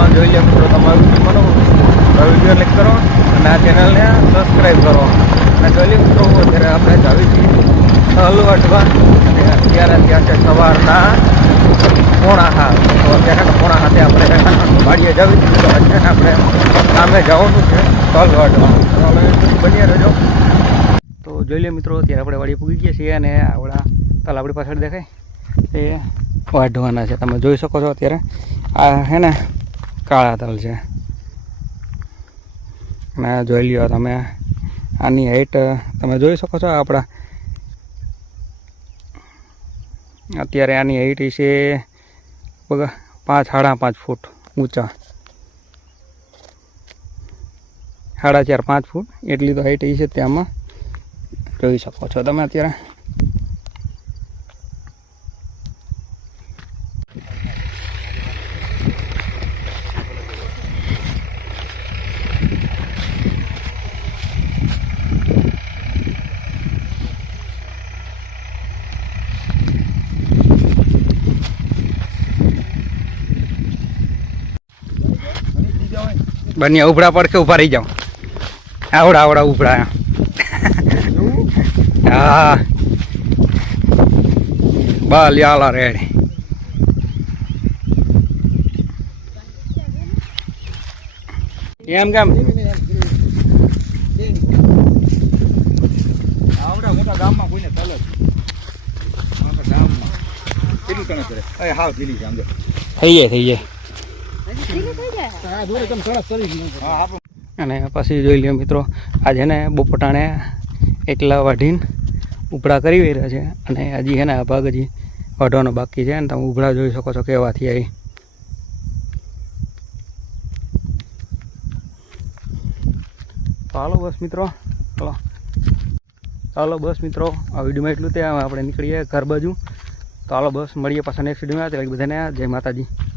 પણ જોઈ લે મિત્રો, તમારું મને વીડિયો ક્લિક કરો અને આ ચેનલને સબસ્ક્રાઈબ કરો. અને જોઈ મિત્રો અત્યારે આપણે જાવી છીએ. હલવા અઠવા. અને અત્યારે ત્યાં છે સવારના પોણા હા તો અત્યારે પોણા હાથે આપણે વાડીએ જાવી છીએ તો અત્યારે આપણે સામે જવાનું છે હલવા અઠવા. તો આપણે બની રહેજો. તો જોઈ લે મિત્રો, અત્યારે આપણે વાડીએ પૂગી ગયા છીએ અને આવડા તલ આપણી પાછળ દેખાય. એ વાઢવાના છે. તમે જોઈ શકો છો અત્યારે. આ હે ને કાળા તલ છે. અને જોઈ લ્યો તમે, આની હાઈટ તમે જોઈ શકો છો આપણા. અત્યારે આની હાઈટ છે પાંચ, સાડા પાંચ ફૂટ ઊંચા. સાડા ચાર, પાંચ ફૂટ એટલી તો હાઈટ છે તેમાં. જોઈ શકો છો તમે અત્યારે. બંને ઉભરા પડખે ઊભા રહી જાઉં. આવડા આવડા ઉભરા હા. બાલ યાલા રેડ. એમ કેમ? આવડા મોટા ગામમાં કોઈને તલ જ ગામમાં. કેટલું તને કરે? એ હાવ થઈ જાય થઈ જાય આ દોરે તમે સરસ કરી ગયું હા આપણું અને પછી જોઈ લ્યો મિત્રો આજે ને બપોટાણે એકલા વાઢીને ઉપડા કરી રહ્યા છે અને હજી છે ને આ ભાગ હજી વાઢવાનો બાકી છે અને તમે ઉભડા જોઈ શકો છો કેવાથી આવી. ચાલો બસ મિત્રો ચાલો ચાલો બસ મિત્રો, આ વિડીયોમાં એટલું તે આપણે નીકળીએ ઘર બાજુ. ચાલો બસ, મળીએ પાછા નેક્સ્ટ વિડીયોમાં. ત્યાં બધાને જય માતાજી.